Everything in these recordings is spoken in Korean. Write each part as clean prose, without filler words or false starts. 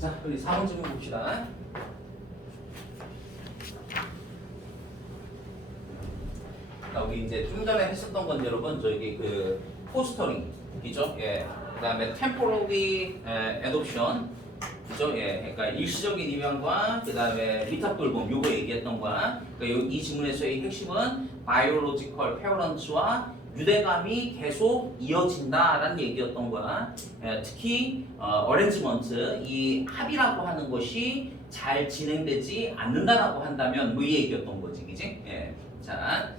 자, 우리 4번 질문 봅시다. 자, 우리 이제 좀 전에 했었던 건 여러분 저기 그 포스터링이죠. 예. 그다음에 temporary adoption, 그죠? 예. 그러니까 일시적인 입양과 그다음에 위탁 돌봄 요거 얘기했던 거야. 그러니까 이 지문에서의 핵심은 biological parents와 유대감이 계속 이어진다라는 얘기였던 거야. 예, 특히 어렌지먼트 이 합의라고 하는 것이 잘 진행되지 않는다라고 한다면 뭐 이 얘기였던 거지, 그지? 예. 자.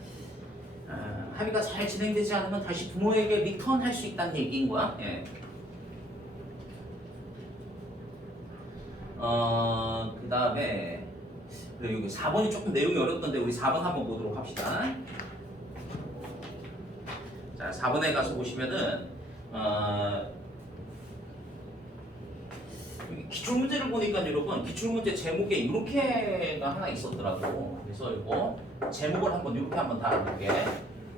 합의가 잘 진행되지 않으면 다시 부모에게 리턴할 수 있다는 얘기인 거야. 예. 그 다음에 여기 4번이 조금 내용이 어렵던데 우리 4번 한번 보도록 합시다. 자, 4번에 가서 보시면은 여기 기출문제를 보니까 여러분 기출문제 제목에 이렇게가 하나 있었더라고. 그래서 이거 제목을 한번 이렇게 한번 달아볼게.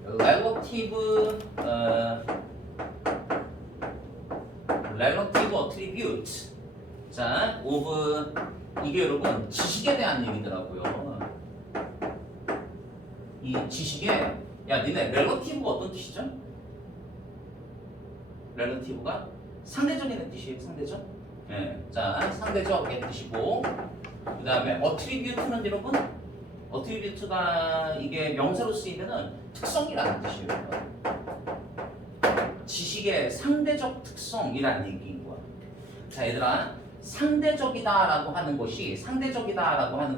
relative attribute. 자, of 이게 여러분 지식에 대한 얘기더라고요. 이 지식에 야, 니네 relative가 어떤 뜻이죠? relative가 상대적이라는 뜻이에요. 상대적. 예. 자, 상대적의 뜻이고 그 다음에 attribute는 여러분 attribute가 이게 명사로 쓰이면은 특성이라는 뜻이에요. 지식의 상대적 특성이라는 얘기인 거야. 자, 얘들아, 상대적이다라고 하는 것이 상대적이다라고 하는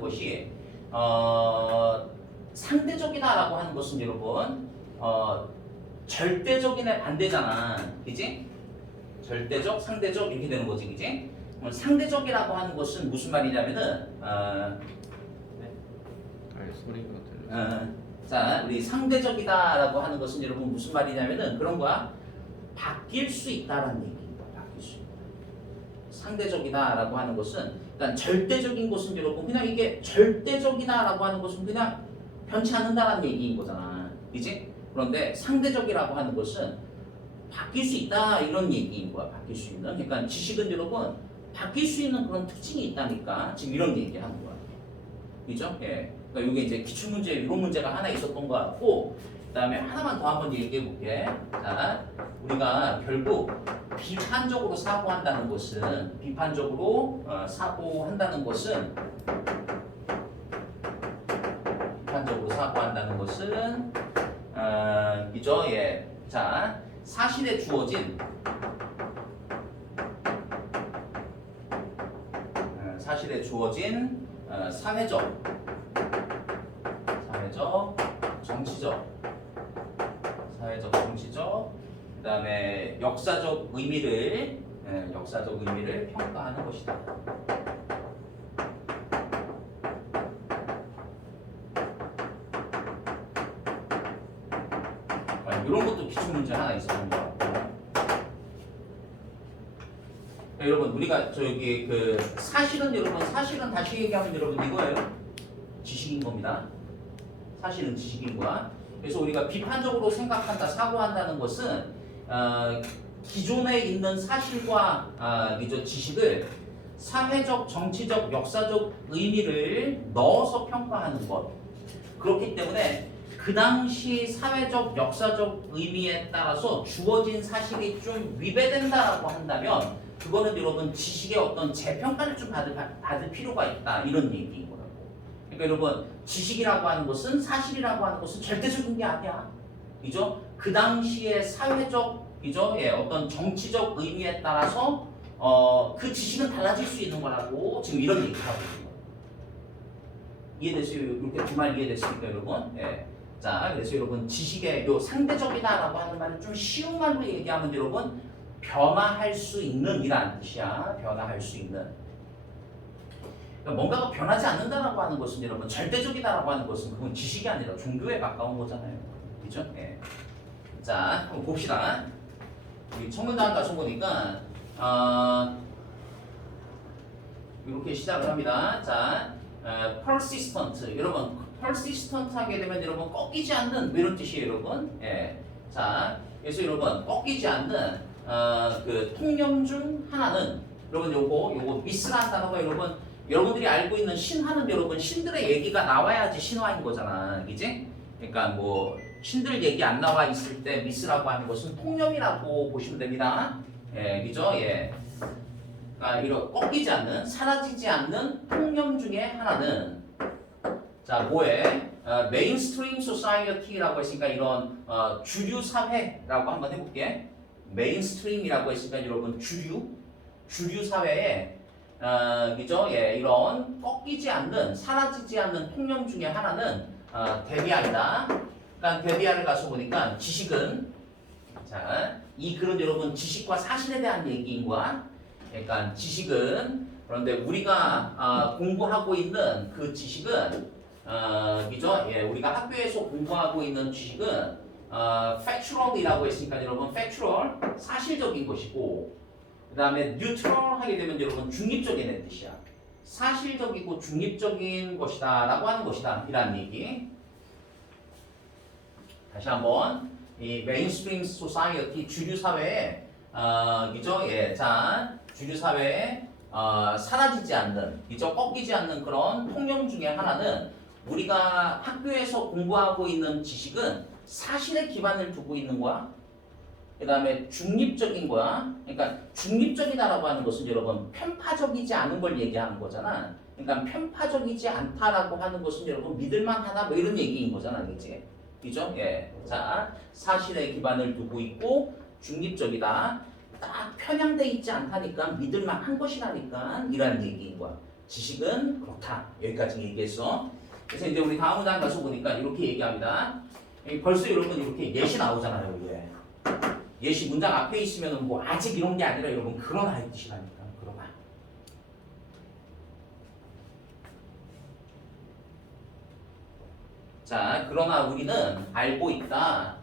것은 여러분 절대적인의 반대잖아, 그지? 절대적, 상대적 이렇게 되는 거지, 그지? 상대적이라고 하는 것은 무슨 말이냐면은 소리가 들려. 자, 우리 상대적이다라고 하는 것은 여러분 무슨 말이냐면은 그런 거야. 바뀔 수 있다라는 얘기입니다. 바뀔 수 있다. 상대적이다라고 하는 것은, 그러니까 절대적인 것은 여러분 그냥 이게 절대적이다라고 하는 것은 그냥 변치 않는다라는 얘기인 거잖아, 그지? 그런데 상대적이라고 하는 것은 바뀔 수 있다 이런 얘기인 거야. 바뀔 수 있는. 그러니까 지식은 여러분 바뀔 수 있는 그런 특징이 있다니까 지금 이런 얘기하는 거야. 그죠? 예. 그러니까 이게 이제 기출문제 이런 문제가 하나 있었던 것 같고, 그다음에 하나만 더 한번 얘기해 볼게. 자, 우리가 결국 비판적으로 사고한다는 것은 그죠? 예. 자, 사실에 주어진 사회적, 정치적, 그다음에 역사적 의미를 평가하는 것이다. 이런 것도 기출문제 하나 있었던 것 같고. 여러분 우리가 저기 그 사실은 다시 얘기하면 여러분 이거예요. 지식인 겁니다. 사실은 지식인 거야. 그래서 우리가 비판적으로 생각한다, 사고한다는 것은 기존에 있는 사실과 지식을 사회적, 정치적, 역사적 의미를 넣어서 평가하는 것. 그렇기 때문에 그 당시 사회적, 역사적 의미에 따라서 주어진 사실이 좀 위배된다라고 한다면 그거는 여러분 지식의 어떤 재평가를 좀 받을 필요가 있다 이런 얘기인 거라고. 그러니까 여러분 지식이라고 하는 것은 사실이라고 하는 것은 절대적인 게 아니야. 그죠? 그 당시의 사회적, 그죠? 예, 어떤 정치적 의미에 따라서 그 지식은 달라질 수 있는 거라고 지금 이런 얘기를 하고 있는 거예요. 이해됐어요? 이렇게 두 말 이해됐습니까, 여러분? 예. 자, 그래서 여러분 지식의 요 상대적이다라고 하는 말을 좀 쉬운 말로 얘기하면 여러분 변화할 수 있는 이라는 뜻이야. 변화할 수 있는. 그러니까 뭔가가 변하지 않는다라고 하는 것은 여러분 절대적이다라고 하는 것은 그건 지식이 아니라 종교에 가까운 거잖아요. 그죠? 예. 자, 한번 봅시다. 우리 청문단 가서 보니까 이렇게 시작을 합니다. 자, persistent. 여러분 persistent 하게 되면 여러분 꺾이지 않는 뭐 이런 뜻이에요, 여러분. 예. 자, 그래서 여러분 꺾이지 않는 그 통념 중 하나는 여러분 요거 미스라는 단어가 여러분들이 알고 있는 신화는 여러분 신들의 얘기가 나와야지 신화인 거잖아, 그지? 그러니까 뭐 신들 얘기 안 나와 있을 때 미스라고 하는 것은 통념이라고 보시면 됩니다. 예, 그죠? 예. 그러니까 이런 꺾이지 않는, 사라지지 않는 통념 중에 하나는 자 뭐에 메인스트림 소사이어티라고 했으니까 이런 주류 사회라고 한번 해볼게. 메인스트림이라고 했으니까 여러분 주류 사회에 그죠? 예, 이런 꺾이지 않는, 사라지지 않는 통념 중에 하나는 데비아이다. 그러니까 데비아를 가서 보니까 지식은 자, 이 글은 여러분 지식과 사실에 대한 얘기인 거야. 그러니까 지식은 그런데 우리가 공부하고 있는 그 지식은 그죠? 예, 우리가 학교에서 공부하고 있는 지식은 factual이라고 했으니까 여러분 factual 사실적인 것이고 그 다음에 neutral 하게 되면 여러분 중립적인 뜻이야. 사실적이고 중립적인 것이다 라고 하는 것이다 이란 얘기. 다시 한번 이 메인스트림 소사이어티 주류 사회에 그죠? 예, 자 주류 사회에 사라지지 않는, 그죠? 꺾이지 않는 그런 통념 중에 하나는 우리가 학교에서 공부하고 있는 지식은 사실에 기반을 두고 있는 거야. 그 다음에 중립적인 거야. 그러니까 중립적이다라고 하는 것은 여러분 편파적이지 않은 걸 얘기하는 거잖아. 그러니까 편파적이지 않다라고 하는 것은 여러분 믿을만하다 뭐 이런 얘기인 거잖아, 그치? 그죠? 예. 자, 사실에 기반을 두고 있고 중립적이다. 딱 편향돼 있지 않다니까 믿을만한 것이라니까 이라는 얘기인 거야. 지식은 그렇다. 여기까지 얘기했어. 그래서 이제 우리 다음 문장 가서 보니까 이렇게 얘기합니다. 벌써 여러분 이렇게 예시 나오잖아요, 이게. 예시 문장 앞에 있으면 뭐 아직 이런 게 아니라 여러분 그러나 이 뜻이라니까. 그러나. 자, 그러나 우리는 알고 있다.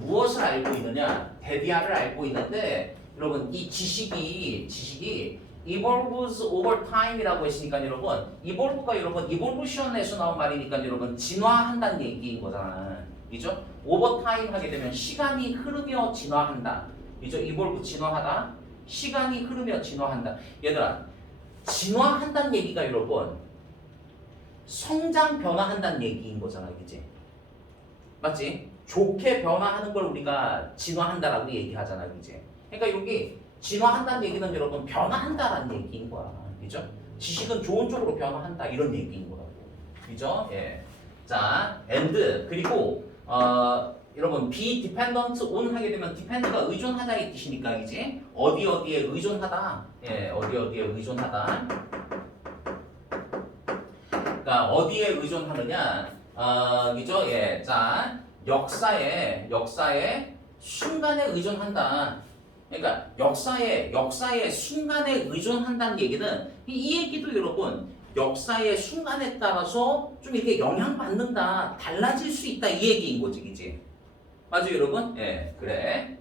무엇을 알고 있느냐? 데비아를 알고 있는데 여러분 이 지식이 evolves over time이라고 했으니까 여러분 evolve가 여러분 evolution에서 나온 말이니까 여러분 진화한다는 얘기인 거잖아. 그죠? over time 하게 되면 시간이 흐르며 진화한다. 그죠? evolve 진화하다. 시간이 흐르며 진화한다. 얘들아, 진화한다는 얘기가 여러분 성장 변화한다는 얘기인 거잖아, 그지? 맞지? 좋게 변화하는 걸 우리가 진화한다라고 얘기하잖아, 그지? 그러니까 여기 진화한다는 얘기는 여러분 변화한다라는 얘기인 거야, 그죠? 지식은 좋은 쪽으로 변화한다 이런 얘기인 거라고, 그죠? 예. 자, and 그리고 여러분 be dependent on 하게 되면 depend가 의존하다 이 뜻이니까, 그지? 어디에 의존하다, 예, 어디에 의존하다. 그러니까 어디에 의존하느냐, 그죠? 예, 자 역사에 순간에 의존한다. 그러니까 역사의 순간에 의존한다는 얘기는 이 얘기도 여러분 역사의 순간에 따라서 좀 이렇게 영향받는다, 달라질 수 있다 이 얘기인 거지, 그지? 맞죠, 여러분? 예, 그래.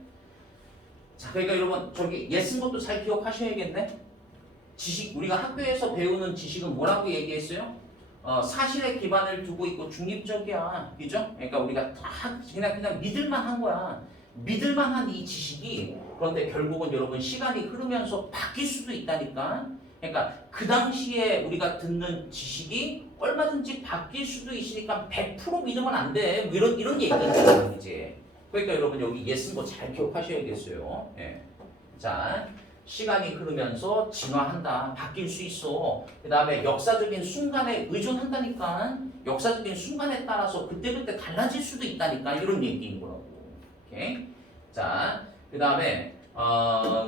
자, 그러니까 여러분 저기 예 쓴 것도 잘 기억하셔야겠네. 지식 우리가 학교에서 배우는 지식은 뭐라고 얘기했어요? 사실에 기반을 두고 있고 중립적이야, 그죠? 그러니까 우리가 다 그냥 믿을만한 거야. 믿을만한 이 지식이 그런데 결국은 여러분 시간이 흐르면서 바뀔 수도 있다니까. 그러니까 그 당시에 우리가 듣는 지식이 얼마든지 바뀔 수도 있으니까 100% 믿으면 안 돼. 뭐 이런 얘기인 이제. 그러니까 여러분 여기 예 쓴 거 잘 기억하셔야겠어요. 예. 자. 시간이 흐르면서 진화한다. 바뀔 수 있어. 그 다음에 역사적인 순간에 의존한다니까. 역사적인 순간에 따라서 그때그때 달라질 수도 있다니까. 이런 얘기인 거라고. 오케이? 자, 그 다음에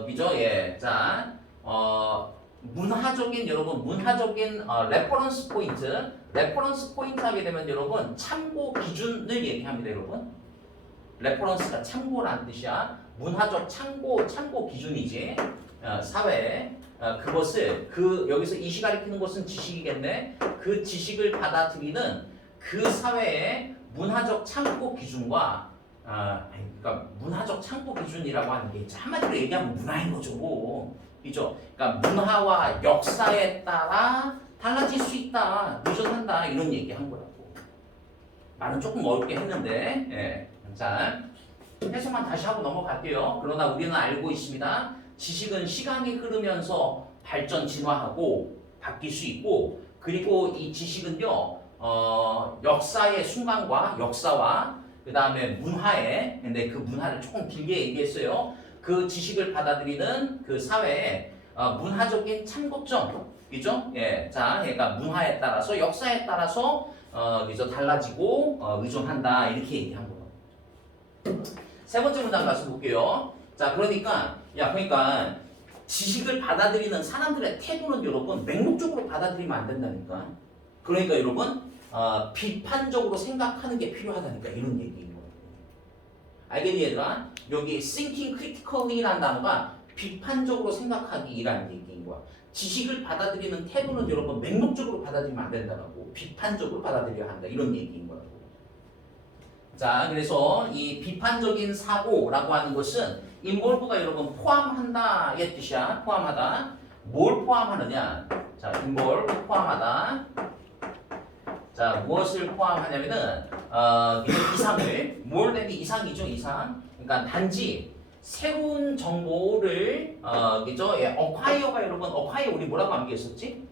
그죠? 예. 자, 문화적인 레퍼런스 포인트. 레퍼런스 포인트 하게 되면 여러분 참고 기준을 얘기합니다, 여러분. 레퍼런스가 참고라는 뜻이야. 문화적 참고 기준이지. 사회에 그것을 여기서 이시 가리키는 것은 지식이겠네. 그 지식을 받아들이는 그 사회의 문화적 참고 기준과 그러니까 문화적 참고 기준이라고 하는 게 한마디로 얘기하면 문화인 거죠. 그죠? 그러니까 문화와 역사에 따라 달라질 수 있다, 의존한다 이런 얘기한 거라고. 말은 조금 어렵게 했는데, 예. 자. 해석만 다시 하고 넘어갈게요. 그러나 우리는 알고 있습니다. 지식은 시간이 흐르면서 발전 진화하고 바뀔 수 있고 그리고 이 지식은요 역사의 순간과 역사와 그 다음에 문화에 근데 그 문화를 조금 길게 얘기했어요. 그 지식을 받아들이는 그 사회의 문화적인 참고점이죠. 예, 자, 그러니까 문화에 따라서 역사에 따라서 그죠 달라지고 의존한다 이렇게 얘기한 거예요. 세 번째 문장 가서 볼게요. 자, 그러니까 지식을 받아들이는 사람들의 태도는 여러분 맹목적으로 받아들이면 안 된다니까. 그러니까 여러분 비판적으로 생각하는 게 필요하다니까 이런 얘기인 거예요. 알겠니 얘들아? 여기 thinking critically라는 단어가 비판적으로 생각하기라는 얘기인 거야. 지식을 받아들이는 태도는 여러분 맹목적으로 받아들이면 안 된다고 비판적으로 받아들여야 한다 이런 얘기인 거라고. 자, 그래서 이 비판적인 사고라고 하는 것은 involve가 여러분 포함한다의 뜻이야. 포함하다. 뭘 포함하느냐? 자, involve 포함하다. 자, 무엇을 포함하냐면은 이상을 more than 이상이죠, 이상. 그러니까 단지 새로운 정보를 그죠? 예, acquire가 여러분 acquire 우리 뭐라고 암기했었지?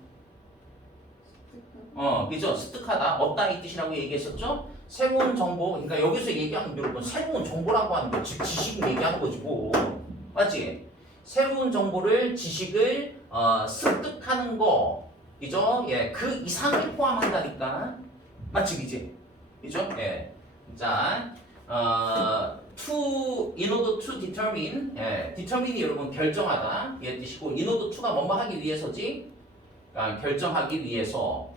그죠? 습득하다, 얻다 이 뜻이라고 얘기했었죠? 새로운 정보, 그러니까 여기서 얘기하는 여러분 새로운 정보라고 하는 거 즉 지식을 얘기하는 거지 뭐, 맞지? 새로운 정보를 지식을 습득하는 거, 그죠? 예, 그 이상을 포함한다니까, 맞지, 그지? 그죠? 예, 자, in order to determine, 예, determine이 여러분 결정하다, 예 뜻이고, in order to가 뭐뭐 하기 위해서지, 그러니까 결정하기 위해서.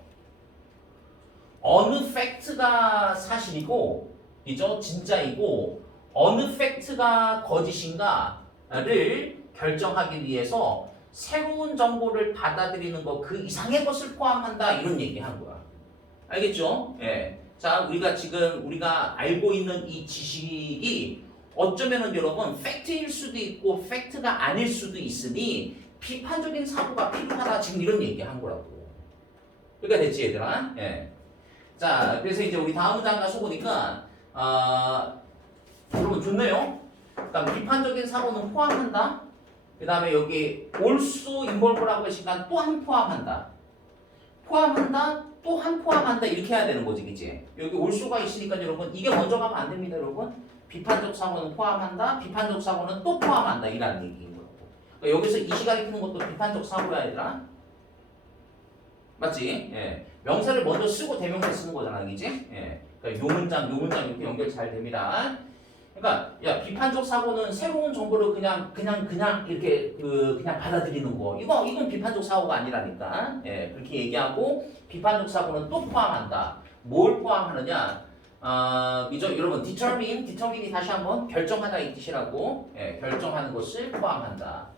어느 팩트가 사실이고, 그죠? 진짜이고, 어느 팩트가 거짓인가를 결정하기 위해서 새로운 정보를 받아들이는 것 그 이상의 것을 포함한다 이런 얘기한 거야. 알겠죠? 예. 자, 우리가 알고 있는 이 지식이 어쩌면은 여러분 팩트일 수도 있고 팩트가 아닐 수도 있으니 비판적인 사고가 필요하다 지금 이런 얘기한 거라고. 그러니까 됐지 얘들아? 예. 자, 그래서 이제 우리 다음 문장 가서 보니까 여러분 좋네요. 그러니까 비판적인 사고는 포함한다. 그 다음에 여기 also involve라고 했으니까 또한 포함한다. 포함한다, 또한 포함한다 이렇게 해야 되는 거지, 그치? 여기 also가 있으니까 여러분 이게 먼저 가면 안 됩니다, 여러분. 비판적 사고는 포함한다, 비판적 사고는 또 포함한다 이라는 얘기인 거고. 그러니까 여기서 이시 가리키는 것도 비판적 사고야, 얘들아. 맞지? 예. 명사를 먼저 쓰고 대명사 쓰는 거잖아, 그지? 예. 그러니까 요 문장 이렇게 연결 잘 됩니다. 그러니까 야 비판적 사고는 새로운 정보를 그냥 이렇게 그냥 받아들이는 거. 이건 비판적 사고가 아니라니까. 예. 그렇게 얘기하고 비판적 사고는 또 포함한다. 뭘 포함하느냐? 이죠 여러분 determine이 다시 한번 결정하다 이 뜻이라고. 예. 결정하는 것을 포함한다.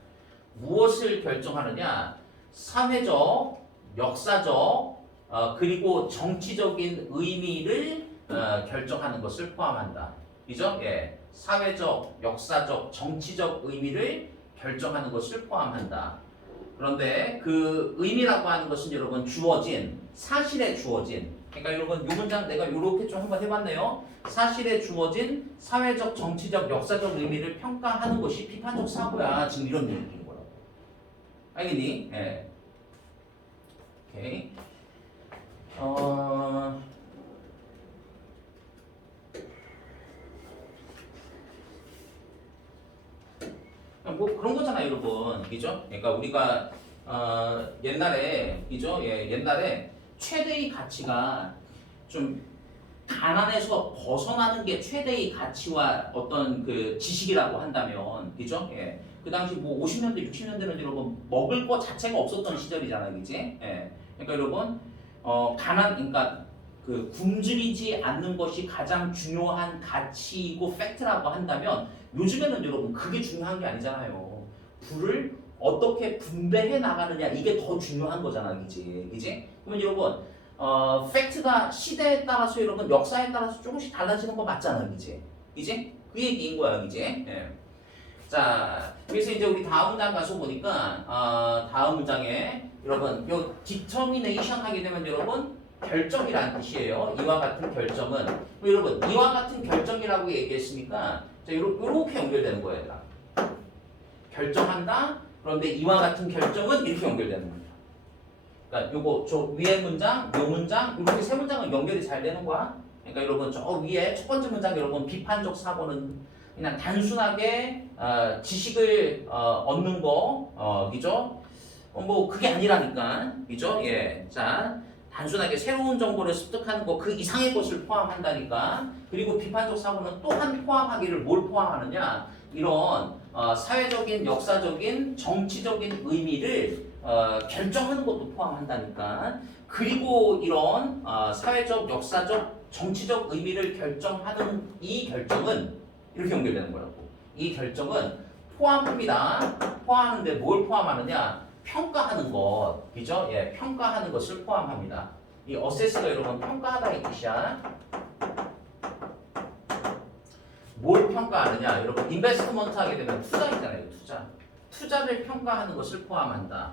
무엇을 결정하느냐? 사회적 역사적 그리고 정치적인 의미를 결정하는 것을 포함한다. 그죠? 예. 사회적, 역사적, 정치적 의미를 결정하는 것을 포함한다. 그런데 그 의미라고 하는 것은 여러분 주어진, 사실에 주어진. 그러니까 여러분 이 문장 내가 이렇게 좀 한번 해봤네요. 사실에 주어진 사회적, 정치적, 역사적 의미를 평가하는 것이 비판적 사고야. 지금 이런 얘기인 거라고. 알겠니? 예. 오케이. 뭐 그런 거잖아요, 여러분. 그죠? 그러니까 우리가 옛날에 그죠? 예, 옛날에 최대의 가치가 좀 가난에서 벗어나는 게 최대의 가치와 어떤 그 지식이라고 한다면, 그죠? 예. 그 당시 뭐 50년대, 60년대는 여러분 먹을 거 자체가 없었던 시절이잖아요, 그지? 예. 그러니까 여러분 그러니까 그 굶주리지 않는 것이 가장 중요한 가치이고 팩트라고 한다면 요즘에는 여러분 그게 중요한 게 아니잖아요. 부를 어떻게 분배해 나가느냐 이게 더 중요한 거잖아, 그지? 그러면 여러분 팩트가 시대에 따라서 여러분 역사에 따라서 조금씩 달라지는 거 맞잖아, 그지? 그 얘기인 거야, 그지? 예. 자, 그래서 이제 우리 다음 문장 가서 보니까 다음 문장에 여러분 요 determination 하게 되면 여러분 결정이라는 뜻이에요. 이와 같은 결정은 여러분 이와 같은 결정이라고 얘기했으니까 자, 요렇게 연결되는 거예요, 얘들아. 결정한다, 그런데 이와 같은 결정은 이렇게 연결되는 겁니다. 그러니까 요거 저 위에 문장, 요 문장 이렇게 세 문장은 연결이 잘 되는 거야. 그러니까 여러분 저 위에 첫 번째 문장 여러분 비판적 사고는 그냥 단순하게 지식을 얻는 거, 그죠? 뭐 그게 아니라니까, 그죠? 예, 자 단순하게 새로운 정보를 습득하는 거 그 이상의 것을 포함한다니까. 그리고 비판적 사고는 또한 포함하기를 뭘 포함하느냐? 이런 사회적인, 역사적인, 정치적인 의미를 결정하는 것도 포함한다니까. 그리고 이런 사회적, 역사적, 정치적 의미를 결정하는 이 결정은 이렇게 연결되는 거라고. 이 결정은 포함합니다. 포함하는데 뭘 포함하느냐? 평가하는 것, 그죠? 예, 평가하는 것을 포함합니다. 이 어세스가 여러분 평가하다 이 뜻이야. 뭘 평가하느냐? 여러분 인베스트먼트 하게 되면 투자이잖아요, 투자. 투자를 평가하는 것을 포함한다.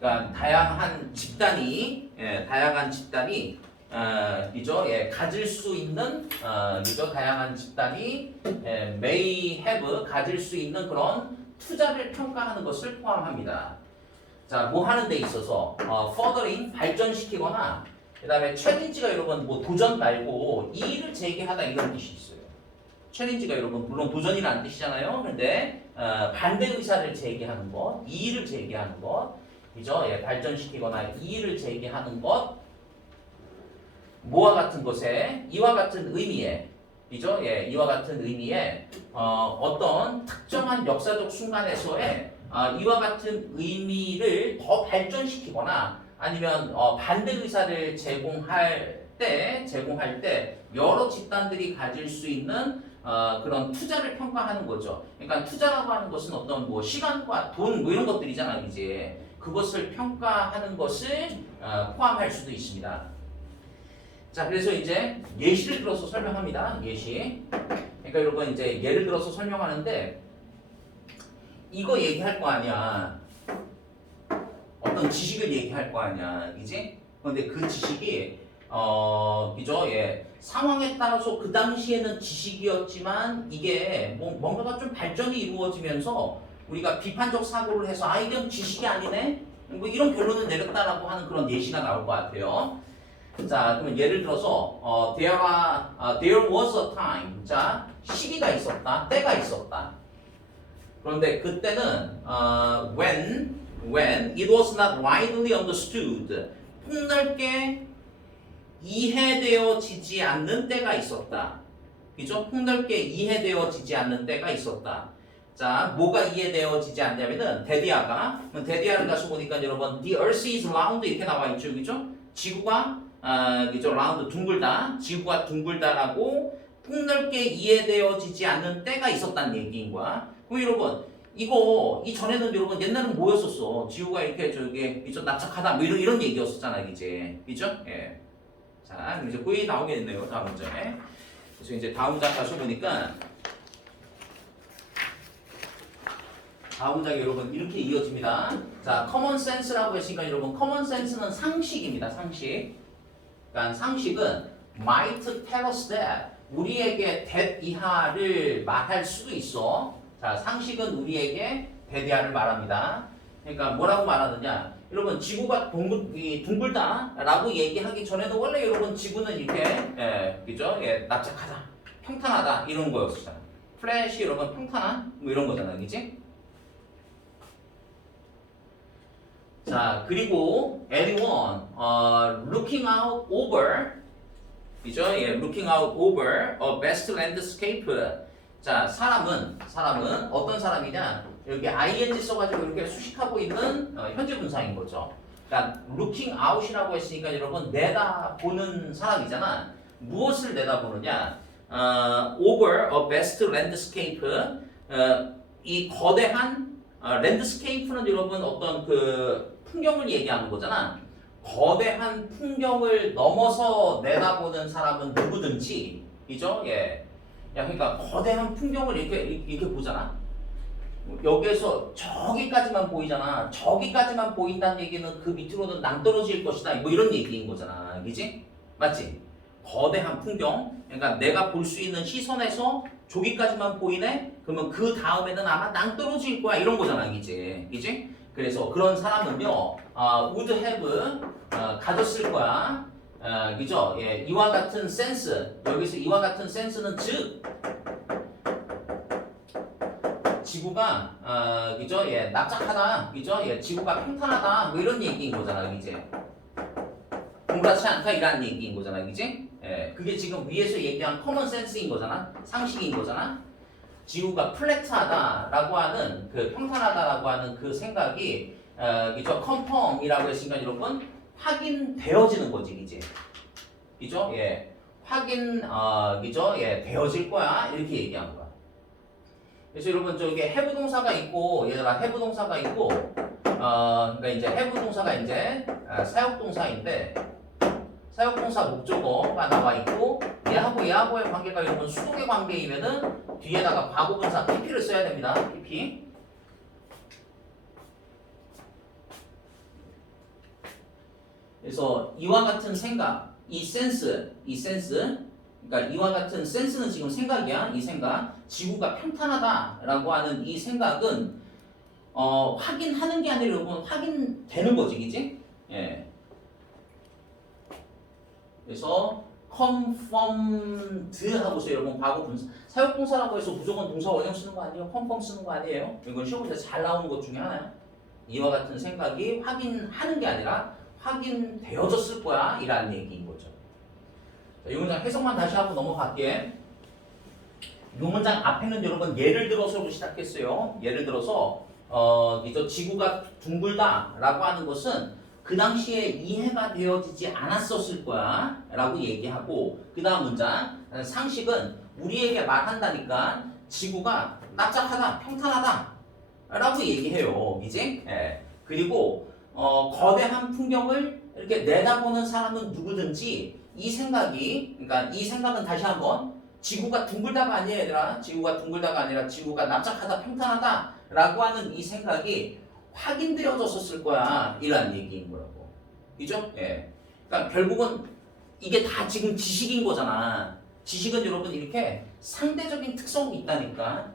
그러니까 다양한 집단이 그죠? 예, 가질 수 있는 그죠? 다양한 집단이 may have 가질 수 있는 그런 투자를 평가하는 것을 포함합니다. 자, 뭐 하는 데 있어서 furthering 발전시키거나 그다음에 챌린지가 여러분 뭐 도전 말고 이의를 제기하다 이런 뜻이 있어요. 챌린지가 여러분 물론 도전이라는 뜻이잖아요. 근데 반대 의사를 제기하는 것, 이의를 제기하는 것, 그죠? 예, 발전시키거나 이의를 제기하는 것, 뭐와 같은 것에 이와 같은 의미에, 그죠? 예, 이와 같은 의미에 어떤 특정한 역사적 순간에서의 이와 같은 의미를 더 발전시키거나 아니면 반대 의사를 제공할 때 여러 집단들이 가질 수 있는 그런 투자를 평가하는 거죠. 그러니까 투자라고 하는 것은 어떤 뭐 시간과 돈 뭐 이런 것들이잖아요, 이제. 그것을 평가하는 것을 포함할 수도 있습니다. 자, 그래서 이제 예시를 들어서 설명합니다. 예시. 그러니까 여러분 이제 예를 들어서 설명하는데 이거 얘기할 거 아니야. 어떤 지식을 얘기할 거 아니야, 그지? 그런데 그 지식이 그죠? 예, 상황에 따라서 그 당시에는 지식이었지만 이게 뭔가가 좀 발전이 이루어지면서 우리가 비판적 사고를 해서 이건 지식이 아니네? 뭐 이런 결론을 내렸다라고 하는 그런 예시가 나올 것 같아요. 자, 그러면 예를 들어서 there was a time. 자, 시기가 있었다, 때가 있었다. 그런데 그때는 when it was not widely understood. 폭넓게 이해되어지지 않는 때가 있었다. 그죠? 폭넓게 이해되어지지 않는 때가 있었다. 자, 뭐가 이해되어지지 않냐면은 데디아를 가서 보니까 여러분 the earth is round 이렇게 나와 있죠, 그죠? 지구가 그죠? 라운드 둥글다, 지구가 둥글다라고 폭넓게 이해되어지지 않는 때가 있었다는 얘기인 거야. 그럼 여러분 이거 이전에는 여러분 옛날은 뭐였었어? 지구가 이렇게 그죠? 납작하다 뭐 이런 얘기였었잖아, 이제, 그죠? 예. 자, 그럼 이제 거의 나오게 됐네요, 다음 문장에. 그래서 이제 다음 문장 가서 보니까 다음 문장이 여러분 이렇게 이어집니다. 자, common sense라고 했으니까 여러분 common sense는 상식입니다, 상식. 그러니까 상식은 might tell us that 우리에게 that 이하를 말할 수도 있어. 자, 상식은 우리에게 that 이하를 말합니다. 그러니까 뭐라고 말하느냐? 여러분 지구가 둥글다라고 얘기하기 전에는 원래 여러분 지구는 이렇게 그죠? 예, 납작하다, 평탄하다 이런 거였잖아. 플랫이 여러분 평탄한 뭐 이런 거잖아, 그지? 자, 그리고 anyone looking out over, 그죠? 예, looking out over a vast landscape. 자, 사람은 어떤 사람이냐? 여기 ing 써가지고 이렇게 수식하고 있는 현재 분사인 거죠. 그러니까 looking out이라고 했으니까 여러분 내다보는 사람이잖아. 무엇을 내다보느냐? over a vast landscape. 이 거대한 랜드스케이프는 여러분 어떤 그 풍경을 얘기하는 거잖아. 거대한 풍경을 넘어서 내다보는 사람은 누구든지, 그죠? 예. 야, 그러니까 거대한 풍경을 이렇게 보잖아. 여기에서 저기까지만 보이잖아. 저기까지만 보인다는 얘기는 그 밑으로는 낭떠러질 것이다. 뭐 이런 얘기인 거잖아, 그지? 맞지? 거대한 풍경. 그러니까 내가 볼 수 있는 시선에서 저기까지만 보이네? 그러면 그 다음에는 아마 낭떠러질 거야. 이런 거잖아, 이제. 그지? 그래서 그런 사람은요, would have, 가졌을 거야. 그죠? 예, 이와 같은 센스. 여기서 이와 같은 센스는 즉, 지구가, 그죠? 예, 납작하다. 그죠? 예, 지구가 평탄하다. 뭐 이런 얘기인 거잖아, 이제. 동그랗지 않다. 이런 얘기인 거잖아, 그지? 예, 그게 지금 위에서 얘기한 커먼 센스인 거잖아. 상식인 거잖아. 지구가 플랫하다라고 하는 그 평탄하다라고 하는 그 생각이 그죠? 컨펌이라고 했으니까 여러분 확인되어지는 거지, 이제. 그죠? 예. 그죠? 예, 되어질 거야. 이렇게 얘기한 거야. 그래서 여러분 저기 have 동사가 있고 얘들아 have 동사가 있고 그러니까 이제 have 동사가 이제 사역 동사인데 사역 동사 목적어가 나와 있고 얘하고의 관계가 여러분 수동의 관계이면은 뒤에다가 과거분사 pp를 써야 됩니다. pp. 그래서 이와 같은 생각, 이 센스, 그러니까 이와 같은 센스는 지금 생각이야. 이 생각, 지구가 평탄하다라고 하는 이 생각은 확인하는 게 아니라 여러분 확인되는 거지, 그지? 예. 그래서 confirmed 하고서 여러분 과거 분사, 사역동사라고 해서 무조건 동사 원형 쓰는 거 아니에요? confirm 쓰는 거 아니에요? 이건 시험에서 잘 나오는 것 중에 하나야. 이와 같은 생각이 확인하는 게 아니라 확인되어졌을 거야 이라는 얘기인 거죠. 자, 이 문장 해석만 다시 한번 넘어갈게. 이 문장 앞에는 여러분 예를 들어서 시작했어요. 예를 들어서 이제 지구가 둥글다라고 하는 것은 그 당시에 이해가 되어지지 않았었을 거야 라고 얘기하고, 그 다음 문장 상식은 우리에게 말한다니까 지구가 납작하다 평탄하다 라고 얘기해요. 이제 그리고 거대한 풍경을 이렇게 내다보는 사람은 누구든지 이 생각이, 그러니까 이 생각은 다시 한번 지구가 둥글다가 아니에요, 얘들아. 지구가 둥글다가 아니라 지구가 납작하다 평탄하다 라고 하는 이 생각이 확인되어졌었을 거야 이란 얘기인 거라고. 그죠? 예. 그러니까 결국은 이게 다 지금 지식인 거잖아. 지식은 여러분 이렇게 상대적인 특성이 있다니까.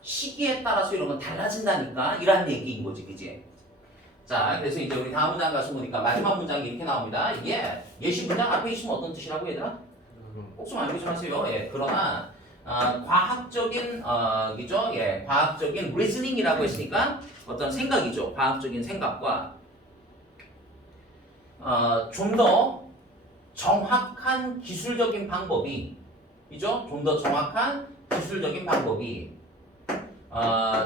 시기에 따라서 이런 건 달라진다니까 이란 얘기인 거지, 그지? 자, 그래서 이제 우리 다음 문장 가서 보니까 마지막 문장이 이렇게 나옵니다. 이게 예시 문장 앞에 있으면 어떤 뜻이라고 얘들아? 꼭 좀 알고 좀 하세요. 예. 그러나 과학적인 그죠? 예, 과학적인 reasoning이라고 했으니까 어떤 생각이죠. 과학적인 생각과 좀 더 정확한 기술적인 방법이, 그죠? 좀 더 정확한 기술적인 방법이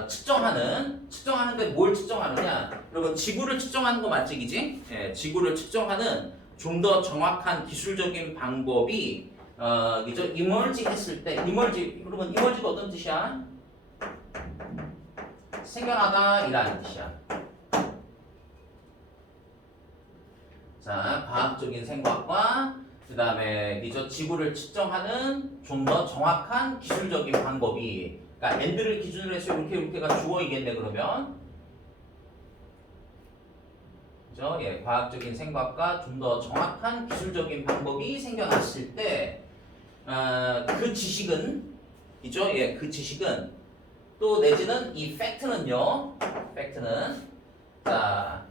측정하는 게 뭘 측정하느냐? 여러분 지구를 측정하는 거 맞지, 그지? 예, 지구를 측정하는 좀 더 정확한 기술적인 방법이 그죠? 이멀지 했을 때, 여러분 이멀지가 어떤 뜻이야? 생겨나다 이라는 뜻이야. 자, 과학적인 생각과 그 다음에 그죠? 지구를 측정하는 좀 더 정확한 기술적인 방법이, 그러니까 and를 기준으로 해서 이렇게가 주어이겠네 그러면. 그죠? 예, 과학적인 생각과 좀 더 정확한 기술적인 방법이 생겨났을 때 그 지식은, 그죠? 예, 그 지식은 또 내지는 이 팩트는요. 자,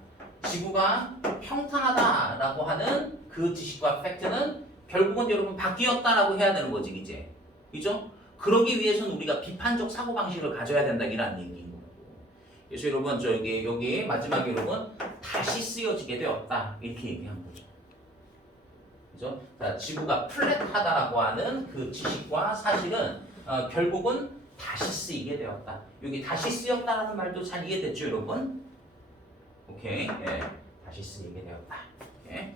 지구가 평탄하다라고 하는 그 지식과 팩트는 결국은 여러분 바뀌었다라고 해야 되는 거지, 이제. 그죠? 그러기 위해서는 우리가 비판적 사고 방식을 가져야 된다 이런 얘기인 거고. 그래서 여러분 여기 마지막에 여러분 다시 쓰여지게 되었다 이렇게 얘기한 거죠. 그죠? 자, 지구가 플랫하다라고 하는 그 지식과 사실은 결국은 다시 쓰이게 되었다. 여기 다시 쓰였다라는 말도 잘 이해됐죠, 여러분? 오케이, 예, 다시 쓰이게 되었다. 예.